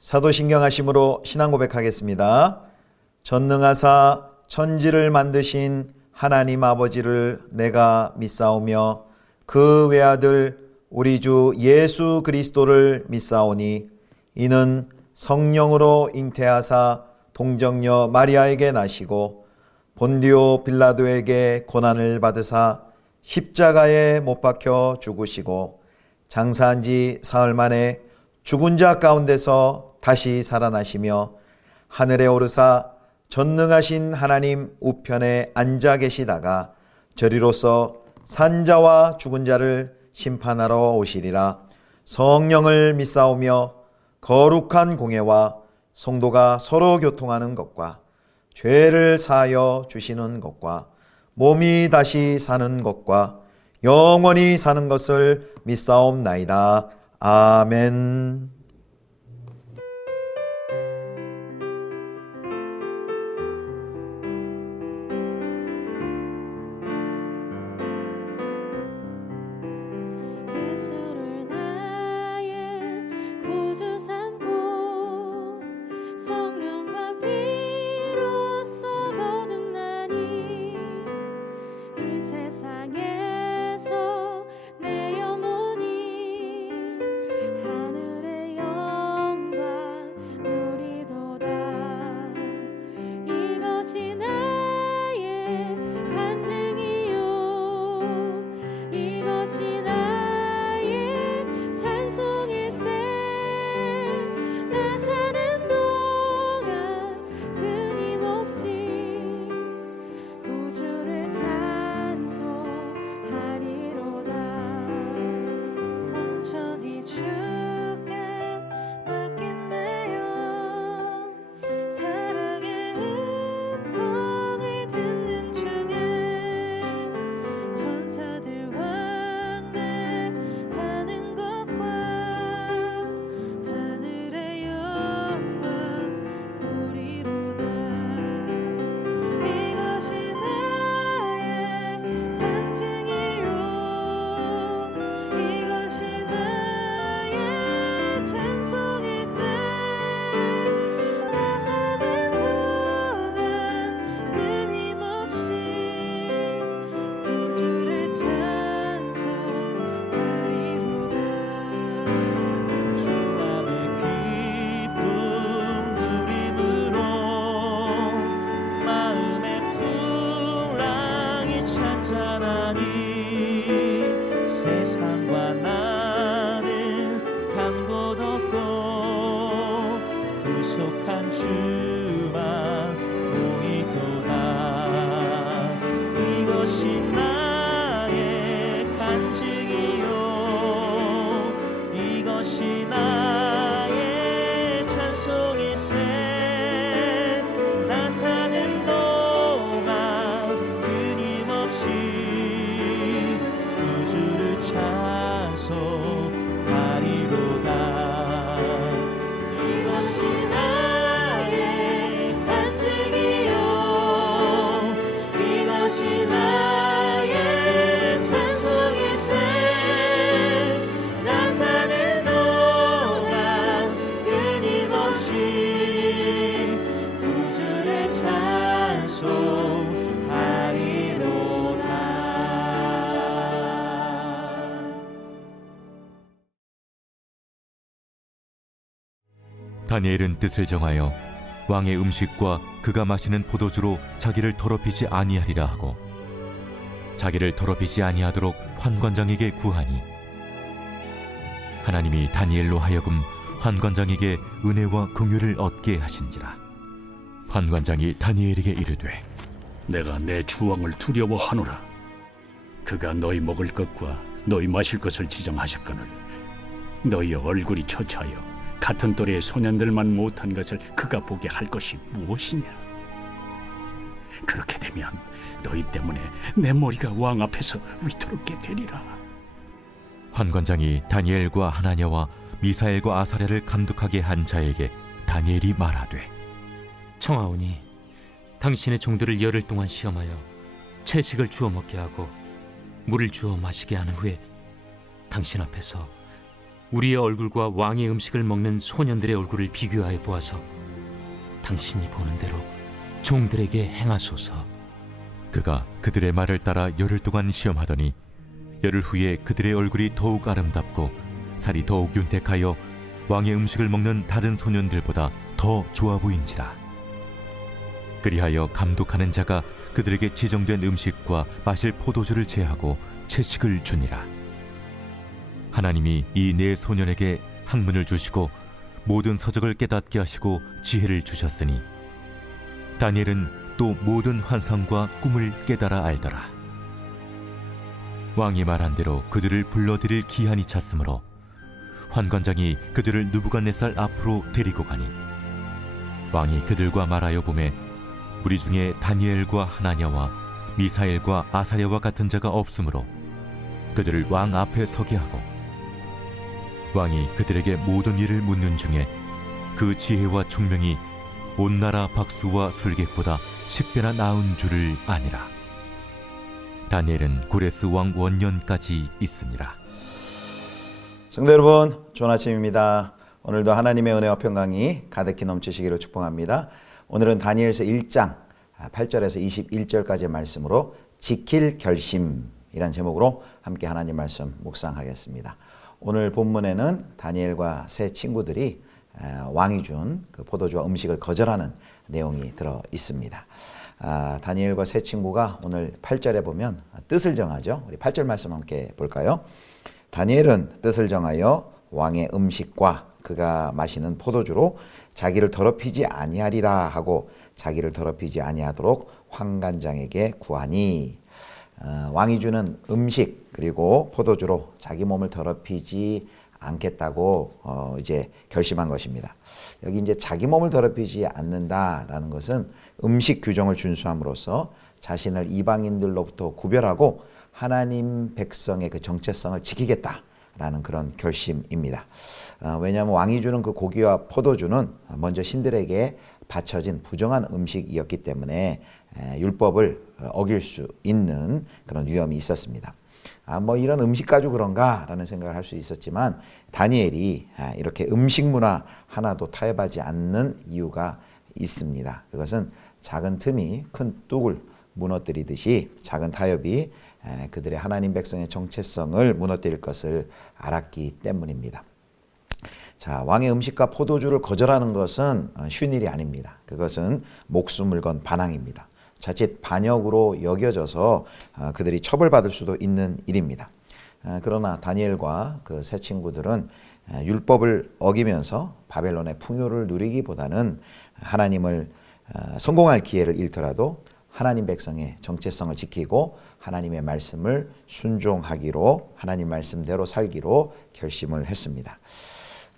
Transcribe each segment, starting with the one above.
사도신경하심으로 신앙 고백하겠습니다. 전능하사 천지를 만드신 하나님 아버지를 내가 믿사오며 그 외아들 우리 주 예수 그리스도를 믿사오니 이는 성령으로 잉태하사 동정녀 마리아에게 나시고 본디오 빌라도에게 고난을 받으사 십자가에 못 박혀 죽으시고 장사한 지 사흘 만에 죽은 자 가운데서 다시 살아나시며 하늘에 오르사 전능하신 하나님 우편에 앉아 계시다가 저리로서 산자와 죽은 자를 심판하러 오시리라. 성령을 믿사오며 거룩한 공예와 성도가 서로 교통하는 것과 죄를 사하여 주시는 것과 몸이 다시 사는 것과 영원히 사는 것을 믿사옵나이다. 아멘. 예수를 나의 구주 삼고 성령과 피로써 거듭나니 이 세상에서 내 영혼이 하늘의 영광 누리도다. 이것이 나의 간증이요 이것이 나의 찬송일세. 나 사는 동안 끊임없이 구주를 찬송하리로다. 온전히 주께 맡긴 내 영 사랑의 음성을 듣는 중에 천사들 왕래하는 것과 하늘의 영광 보리로다. 이것이 나의 간증이요 이것이 나의 찬송일세. 나 사는 동안 끊임없이 구주를 찬송하리로다. 주 안에 기쁨 누림으로 마음의 풍랑이 찬찬하니 세상과 나는 간 곳 없고 구속한 주만 보이도다. 이것이 나의 간증이요 이것이 나의 찬송일세. 나 사는 동안 끊임없이 구주를 찬송하리로다. 이것이 나의 간증이요 이것이 나의 찬송일세. 나 사는 동안 끊임없이 구주를 찬송하리로다. 다니엘은 뜻을 정하여 왕의 음식과 그가 마시는 포도주로 자기를 더럽히지 아니하리라 하고 자기를 더럽히지 아니하도록 환관장에게 구하니 하나님이 다니엘로 하여금 환관장에게 은혜와 긍휼을 얻게 하신지라. 환관장이 다니엘에게 이르되 내가 내 주왕을 두려워하노라. 그가 너희 먹을 것과 너희 마실 것을 지정하셨거늘 너희의 얼굴이 처차하여 같은 또래의 소년들만 못한 것을 그가 보게 할 것이 무엇이냐. 그렇게 되면 너희 때문에 내 머리가 왕 앞에서 위태롭게 되리라. 환관장이 다니엘과 하나냐와 미사엘과 아사랴를 감독하게 한 자에게 다니엘이 말하되 청하오니 당신의 종들을 열흘 동안 시험하여 채식을 주어 먹게 하고 물을 주어 마시게 한 후에 당신 앞에서 우리의 얼굴과 왕의 음식을 먹는 소년들의 얼굴을 비교하여 보아서 당신이 보는 대로 종들에게 행하소서. 그가 그들의 말을 따라 열흘 동안 시험하더니 열흘 후에 그들의 얼굴이 더욱 아름답고 살이 더욱 윤택하여 왕의 음식을 먹는 다른 소년들보다 더 좋아 보인지라. 그리하여 감독하는 자가 그들에게 지정된 음식과 마실 포도주를 제하고 채식을 주니라. 하나님이 이 네 소년에게 학문을 주시고 모든 서적을 깨닫게 하시고 지혜를 주셨으니 다니엘은 또 모든 환상과 꿈을 깨달아 알더라. 왕이 말한 대로 그들을 불러들일 기한이 찼으므로 환관장이 그들을 느부갓네살 앞으로 데리고 가니 왕이 그들과 말하여 보매 우리 중에 다니엘과 하나냐와 미사엘과 아사랴와 같은 자가 없으므로 그들을 왕 앞에 서게 하고 왕이 그들에게 모든 일을 묻는 중에 그 지혜와 총명이 온 나라 박수와 술객보다 10배나 나은 줄을 아니라. 다니엘은 고레스 왕 원년까지 있습니다. 성도 여러분, 좋은 아침입니다. 오늘도 하나님의 은혜와 평강이 가득히 넘치시기를 축복합니다. 오늘은 다니엘서 1장 8절에서 21절까지의 말씀으로 지킬 결심이란 제목으로 함께 하나님 말씀 묵상하겠습니다. 오늘 본문에는 다니엘과 세 친구들이 왕이 준 그 포도주와 음식을 거절하는 내용이 들어 있습니다. 다니엘과 세 친구가 오늘 8절에 보면 뜻을 정하죠. 우리 8절 말씀 함께 볼까요? 다니엘은 뜻을 정하여 왕의 음식과 그가 마시는 포도주로 자기를 더럽히지 아니하리라 하고 자기를 더럽히지 아니하도록 환관장에게 구하니. 왕이 주는 음식 그리고 포도주로 자기 몸을 더럽히지 않겠다고 이제 결심한 것입니다. 여기 이제 자기 몸을 더럽히지 않는다라는 것은 음식 규정을 준수함으로써 자신을 이방인들로부터 구별하고 하나님 백성의 그 정체성을 지키겠다라는 그런 결심입니다. 왜냐하면 왕이 주는 그 고기와 포도주는 먼저 신들에게 바쳐진 부정한 음식이었기 때문에 율법을 어길 수 있는 그런 위험이 있었습니다. 뭐 이런 음식 가지고 그런가라는 생각을 할 수 있었지만 다니엘이 이렇게 음식 문화 하나도 타협하지 않는 이유가 있습니다. 그것은 작은 틈이 큰 뚝을 무너뜨리듯이 작은 타협이 그들의 하나님 백성의 정체성을 무너뜨릴 것을 알았기 때문입니다. 자, 왕의 음식과 포도주를 거절하는 것은 쉬운 일이 아닙니다. 그것은 목숨을 건 반항입니다. 자칫 반역으로 여겨져서 그들이 처벌받을 수도 있는 일입니다. 그러나 다니엘과 그 세 친구들은 율법을 어기면서 바벨론의 풍요를 누리기보다는 하나님을 성공할 기회를 잃더라도 하나님 백성의 정체성을 지키고 하나님의 말씀을 순종하기로, 하나님 말씀대로 살기로 결심을 했습니다.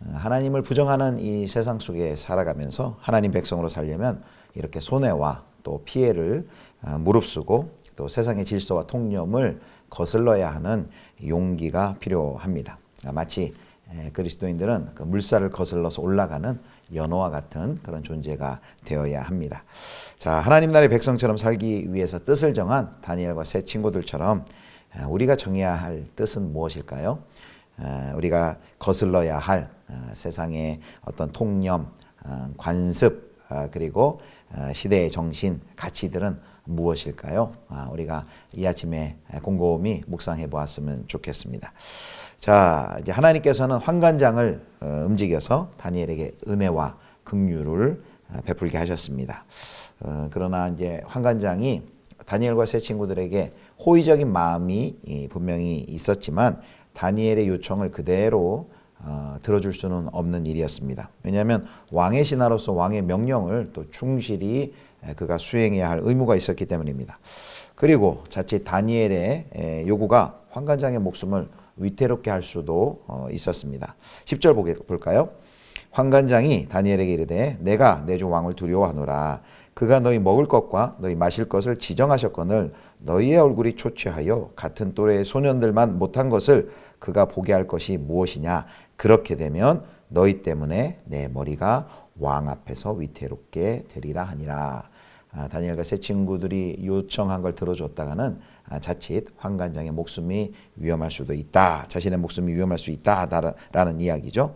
하나님을 부정하는 이 세상 속에 살아가면서 하나님 백성으로 살려면 이렇게 손해와 또 피해를 무릅쓰고 또 세상의 질서와 통념을 거슬러야 하는 용기가 필요합니다. 마치 그리스도인들은 그 물살을 거슬러서 올라가는 연어와 같은 그런 존재가 되어야 합니다. 자, 하나님 나라의 백성처럼 살기 위해서 뜻을 정한 다니엘과 세 친구들처럼 우리가 정해야 할 뜻은 무엇일까요? 우리가 거슬러야 할 세상의 어떤 통념, 관습, 그리고 시대의 정신, 가치들은 무엇일까요? 우리가 이 아침에 곰곰이 묵상해 보았으면 좋겠습니다. 자, 이제 하나님께서는 환관장을 움직여서 다니엘에게 은혜와 긍휼을 베풀게 하셨습니다. 그러나 이제 환관장이 다니엘과 세 친구들에게 호의적인 마음이 분명히 있었지만 다니엘의 요청을 그대로 들어줄 수는 없는 일이었습니다. 왜냐하면 왕의 신하로서 왕의 명령을 또 충실히 그가 수행해야 할 의무가 있었기 때문입니다. 그리고 자칫 다니엘의 요구가 환관장의 목숨을 위태롭게 할 수도 있었습니다. 10절 볼까요? 환관장이 다니엘에게 이르되 내가 내 주 왕을 두려워하노라. 그가 너희 먹을 것과 너희 마실 것을 지정하셨거늘 너희의 얼굴이 초췌하여 같은 또래의 소년들만 못한 것을 그가 보게 할 것이 무엇이냐. 그렇게 되면 너희 때문에 내 머리가 왕 앞에서 위태롭게 되리라 하니라. 다니엘과 세 친구들이 요청한 걸 들어줬다가는 자칫 환관장의 목숨이 위험할 수도 있다. 자신의 목숨이 위험할 수 있다라는 이야기죠.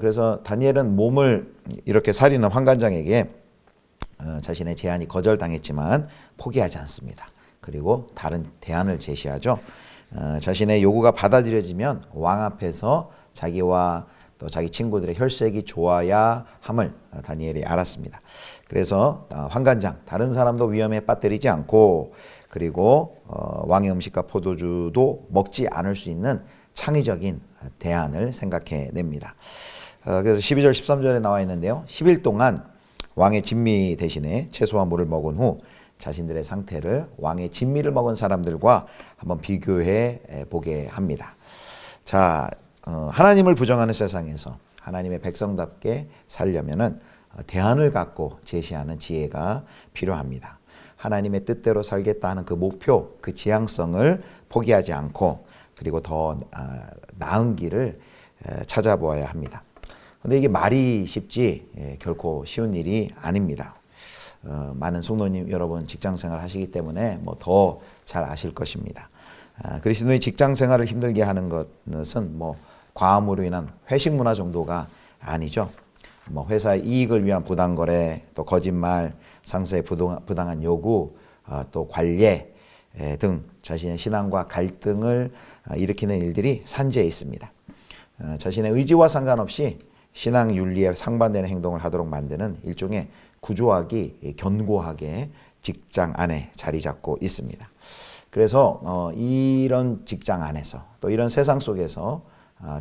그래서 다니엘은 몸을 이렇게 살리는 환관장에게 자신의 제안이 거절당했지만 포기하지 않습니다. 그리고 다른 대안을 제시하죠. 자신의 요구가 받아들여지면 왕 앞에서 자기와 또 자기 친구들의 혈색이 좋아야 함을 다니엘이 알았습니다. 그래서 환관장, 다른 사람도 위험에 빠뜨리지 않고 그리고 왕의 음식과 포도주도 먹지 않을 수 있는 창의적인 대안을 생각해냅니다. 그래서 12절 13절에 나와 있는데요. 10일 동안 왕의 진미 대신에 채소와 물을 먹은 후 자신들의 상태를 왕의 진미를 먹은 사람들과 한번 비교해 보게 합니다. 자, 하나님을 부정하는 세상에서 하나님의 백성답게 살려면은 대안을 갖고 제시하는 지혜가 필요합니다. 하나님의 뜻대로 살겠다 하는 그 목표, 그 지향성을 포기하지 않고 그리고 더 나은 길을 찾아보아야 합니다. 그런데 이게 말이 쉽지 결코 쉬운 일이 아닙니다. 많은 성도님 여러분 직장 생활 하시기 때문에 뭐 더 잘 아실 것입니다. 그리스도의 직장 생활을 힘들게 하는 것은 뭐 과음으로 인한 회식 문화 정도가 아니죠. 뭐 회사 이익을 위한 부당 거래, 또 거짓말, 상사의 부당한 요구, 또 관례 등 자신의 신앙과 갈등을 일으키는 일들이 산재해 있습니다. 자신의 의지와 상관없이 신앙 윤리에 상반되는 행동을 하도록 만드는 일종의 구조학이 견고하게 직장 안에 자리 잡고 있습니다. 그래서 이런 직장 안에서 또 이런 세상 속에서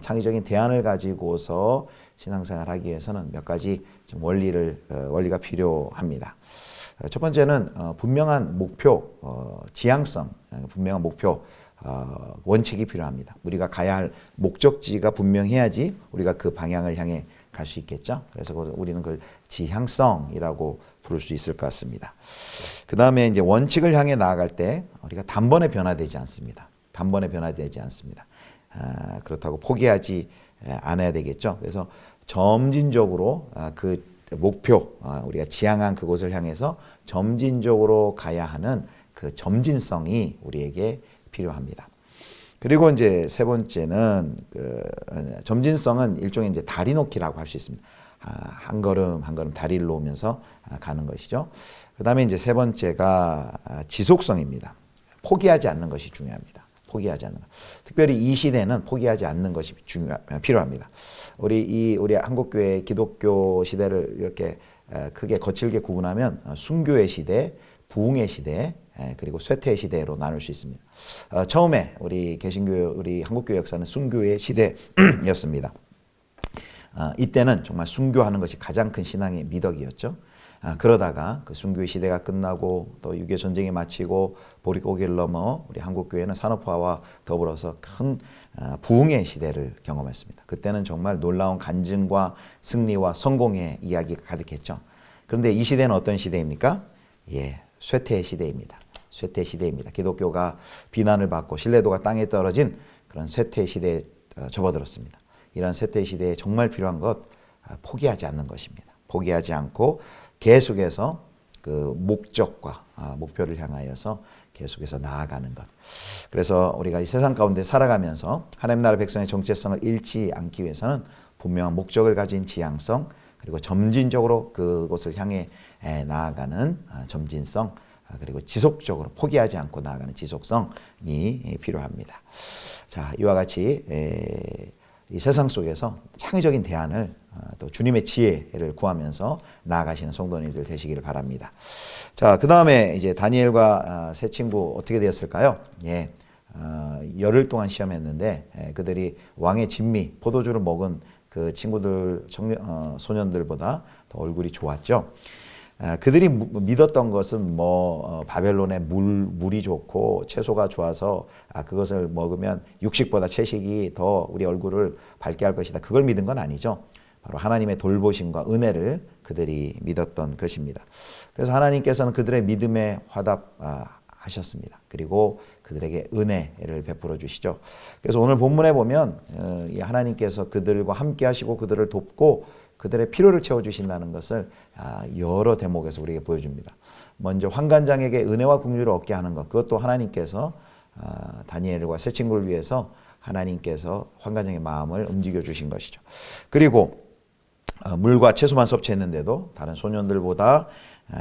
창의적인 대안을 가지고서 신앙생활 하기 위해서는 몇 가지 좀 원리가 필요합니다. 첫 번째는 분명한 목표, 지향성, 분명한 목표, 원칙이 필요합니다. 우리가 가야 할 목적지가 분명해야지 우리가 그 방향을 향해 갈 수 있겠죠. 그래서 우리는 그걸 지향성이라고 부를 수 있을 것 같습니다. 그 다음에 이제 원칙을 향해 나아갈 때 우리가 단번에 변화되지 않습니다. 단번에 변화되지 않습니다. 그렇다고 포기하지 않아야 되겠죠. 그래서 점진적으로 그 목표, 우리가 지향한 그곳을 향해서 점진적으로 가야 하는 그 점진성이 우리에게 필요합니다. 그리고 이제 세 번째는 점진성은 일종의 이제 다리 놓기라고 할 수 있습니다. 한 걸음 한 걸음 다리를 놓으면서 가는 것이죠. 그 다음에 이제 세 번째가 지속성입니다. 포기하지 않는 것이 중요합니다. 포기하지 않는 것. 특별히 이 시대는 포기하지 않는 것이 필요합니다. 우리 한국교회 기독교 시대를 이렇게 크게 거칠게 구분하면 순교의 시대, 부흥의 시대, 그리고 쇠퇴의 시대로 나눌 수 있습니다. 처음에 우리 개신교, 우리 한국교회 역사는 순교의 시대였습니다. 이때는 정말 순교하는 것이 가장 큰 신앙의 미덕이었죠. 그러다가 그 순교의 시대가 끝나고 또 6.25 전쟁이 마치고 보릿고개를 넘어 우리 한국교회는 산업화와 더불어서 큰 부흥의 시대를 경험했습니다. 그때는 정말 놀라운 간증과 승리와 성공의 이야기가 가득했죠. 그런데 이 시대는 어떤 시대입니까? 쇠퇴의 시대입니다. 쇠퇴의 시대입니다. 기독교가 비난을 받고 신뢰도가 땅에 떨어진 그런 쇠퇴의 시대에 접어들었습니다. 이런 쇠퇴의 시대에 정말 필요한 것, 포기하지 않는 것입니다. 포기하지 않고 계속해서 그 목적과 목표를 향하여서 계속해서 나아가는 것. 그래서 우리가 이 세상 가운데 살아가면서 하나님 나라 백성의 정체성을 잃지 않기 위해서는 분명한 목적을 가진 지향성, 그리고 점진적으로 그곳을 향해 나아가는 점진성, 그리고 지속적으로 포기하지 않고 나아가는 지속성이 필요합니다. 자, 이와 같이 이 세상 속에서 창의적인 대안을 또 주님의 지혜를 구하면서 나아가시는 성도님들 되시기를 바랍니다. 자, 그 다음에 이제 다니엘과 세 친구 어떻게 되었을까요? 열흘 동안 시험했는데 그들이 왕의 진미, 포도주를 먹은 그 친구들, 소년들보다 더 얼굴이 좋았죠. 그들이 믿었던 것은 바벨론의 물이 좋고 채소가 좋아서 그것을 먹으면 육식보다 채식이 더 우리 얼굴을 밝게 할 것이다. 그걸 믿은 건 아니죠. 바로 하나님의 돌보심과 은혜를 그들이 믿었던 것입니다. 그래서 하나님께서는 그들의 믿음에 화답하셨습니다. 그리고 그들에게 은혜를 베풀어 주시죠. 그래서 오늘 본문에 보면 하나님께서 그들과 함께 하시고 그들을 돕고 그들의 필요를 채워주신다는 것을 여러 대목에서 우리에게 보여줍니다. 먼저 환관장에게 은혜와 긍휼을 얻게 하는 것, 그것도 하나님께서 다니엘과 세 친구를 위해서 하나님께서 환관장의 마음을 움직여 주신 것이죠. 그리고 물과 채소만 섭취했는데도 다른 소년들보다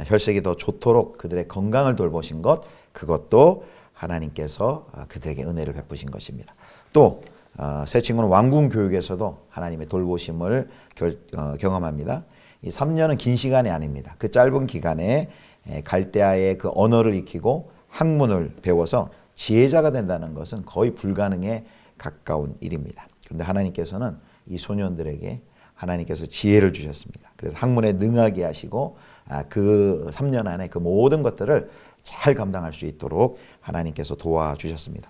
혈색이 더 좋도록 그들의 건강을 돌보신 것, 그것도 하나님께서 그들에게 은혜를 베푸신 것입니다. 또 세 친구는 왕궁 교육에서도 하나님의 돌보심을 경험합니다. 이 3년은 긴 시간이 아닙니다. 그 짧은 기간에 갈대아의 그 언어를 익히고 학문을 배워서 지혜자가 된다는 것은 거의 불가능에 가까운 일입니다. 그런데 하나님께서는 이 소년들에게 하나님께서 지혜를 주셨습니다. 그래서 학문에 능하게 하시고 그 3년 안에 그 모든 것들을 잘 감당할 수 있도록 하나님께서 도와주셨습니다.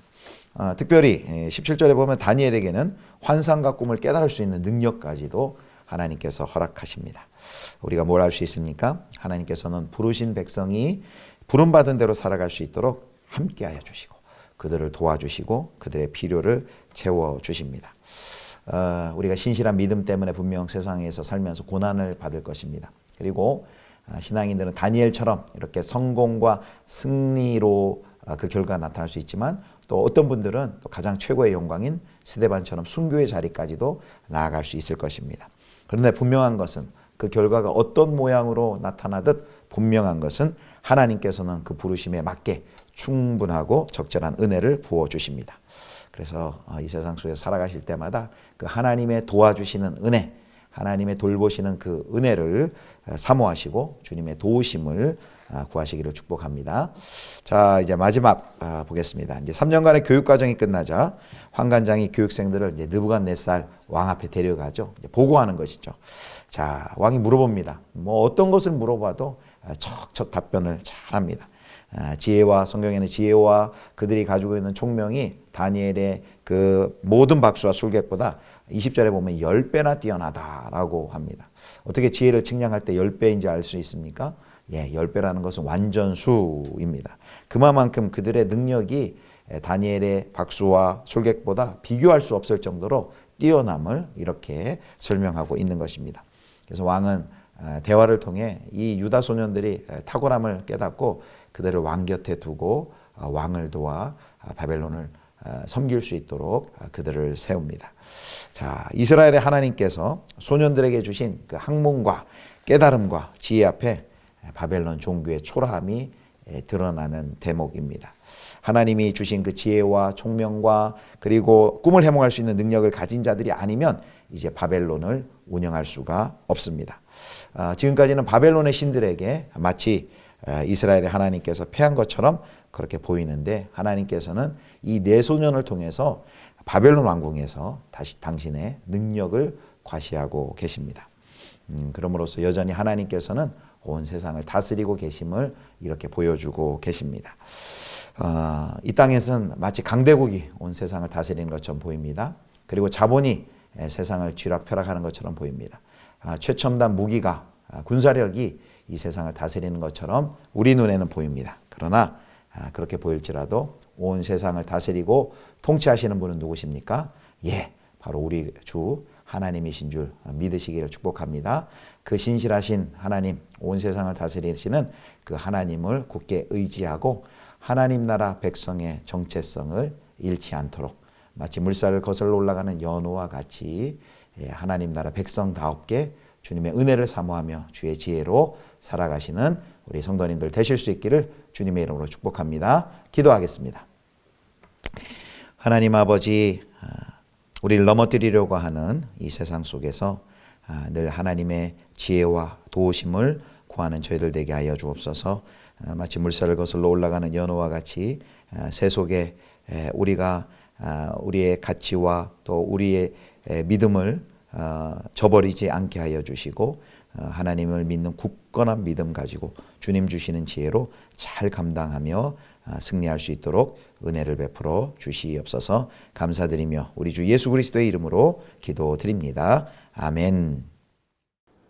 특별히 17절에 보면 다니엘에게는 환상과 꿈을 깨달을 수 있는 능력까지도 하나님께서 허락하십니다. 우리가 뭘 할 수 있습니까? 하나님께서는 부르신 백성이 부름받은 대로 살아갈 수 있도록 함께하여 주시고 그들을 도와주시고 그들의 필요를 채워주십니다. 우리가 신실한 믿음 때문에 분명 세상에서 살면서 고난을 받을 것입니다. 그리고 신앙인들은 다니엘처럼 이렇게 성공과 승리로 그 결과가 나타날 수 있지만 또 어떤 분들은 또 가장 최고의 영광인 스데반처럼 순교의 자리까지도 나아갈 수 있을 것입니다. 그런데 분명한 것은 그 결과가 어떤 모양으로 나타나듯 분명한 것은 하나님께서는 그 부르심에 맞게 충분하고 적절한 은혜를 부어주십니다. 그래서 이 세상 속에 살아가실 때마다 그 하나님의 도와주시는 은혜, 하나님의 돌보시는 그 은혜를 사모하시고 주님의 도우심을 구하시기를 축복합니다. 자, 이제 마지막 보겠습니다. 이제 3년간의 교육 과정이 끝나자 환관장이 교육생들을 이제 느부갓네살 왕 앞에 데려가죠. 이제 보고하는 것이죠. 자, 왕이 물어봅니다. 뭐 어떤 것을 물어봐도 척척 답변을 잘합니다. 지혜와 성경에는 지혜와 그들이 가지고 있는 총명이 다니엘의 그 모든 박수와 술객보다 20절에 보면 10배나 뛰어나다라고 합니다. 어떻게 지혜를 측량할 때 10배인지 알 수 있습니까? 10배라는 것은 완전수입니다. 그만큼 그들의 능력이 다니엘의 박수와 술객보다 비교할 수 없을 정도로 뛰어남을 이렇게 설명하고 있는 것입니다. 그래서 왕은 대화를 통해 이 유다 소년들이 탁월함을 깨닫고 그들을 왕 곁에 두고 왕을 도와 바벨론을 섬길 수 있도록 그들을 세웁니다. 자, 이스라엘의 하나님께서 소년들에게 주신 그 학문과 깨달음과 지혜 앞에 바벨론 종교의 초라함이 드러나는 대목입니다. 하나님이 주신 그 지혜와 총명과 그리고 꿈을 해몽할 수 있는 능력을 가진 자들이 아니면 이제 바벨론을 운영할 수가 없습니다. 지금까지는 바벨론의 신들에게 마치 이스라엘의 하나님께서 패한 것처럼 그렇게 보이는데 하나님께서는 이 네 소년을 통해서 바벨론 왕궁에서 다시 당신의 능력을 과시하고 계십니다. 그럼으로써 여전히 하나님께서는 온 세상을 다스리고 계심을 이렇게 보여주고 계십니다. 이 땅에서는 마치 강대국이 온 세상을 다스리는 것처럼 보입니다. 그리고 자본이 세상을 쥐락펴락하는 것처럼 보입니다. 최첨단 무기가 군사력이 이 세상을 다스리는 것처럼 우리 눈에는 보입니다. 그러나 그렇게 보일지라도 온 세상을 다스리고 통치하시는 분은 누구십니까? 바로 우리 주 하나님이신 줄 믿으시기를 축복합니다. 그 신실하신 하나님, 온 세상을 다스리시는 그 하나님을 굳게 의지하고 하나님 나라 백성의 정체성을 잃지 않도록 마치 물살을 거슬러 올라가는 연호와 같이 하나님 나라 백성다웠게 주님의 은혜를 사모하며 주의 지혜로 살아가시는 우리 성도님들 되실 수 있기를 주님의 이름으로 축복합니다. 기도하겠습니다. 하나님 아버지, 우리를 넘어뜨리려고 하는 이 세상 속에서 늘 하나님의 지혜와 도우심을 구하는 저희들 되게 하여 주옵소서. 마치 물살을 거슬러 올라가는 연호와 같이 새 속에 우리가 우리의 가치와 또 우리의 믿음을 저버리지 않게 하여 주시고 하나님을 믿는 굳건한 믿음 가지고 주님 주시는 지혜로 잘 감당하며 승리할 수 있도록 은혜를 베풀어 주시옵소서. 감사드리며 우리 주 예수 그리스도의 이름으로 기도드립니다. 아멘.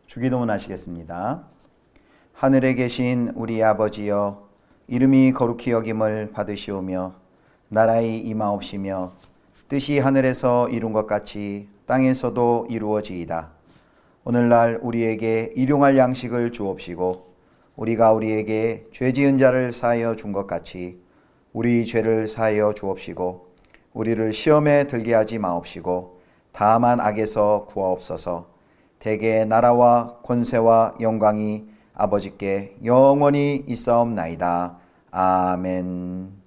주기도문 하시겠습니다. 하늘에 계신 우리 아버지여, 이름이 거룩히 여김을 받으시오며 나라의 임하옵시며 뜻이 하늘에서 이룬 것 같이 땅에서도 이루어지이다. 오늘날 우리에게 일용할 양식을 주옵시고 우리가 우리에게 죄 지은 자를 사하여 준 것 같이 우리 죄를 사하여 주옵시고 우리를 시험에 들게 하지 마옵시고 다만 악에서 구하옵소서. 대개 나라와 권세와 영광이 아버지께 영원히 있사옵나이다. 아멘.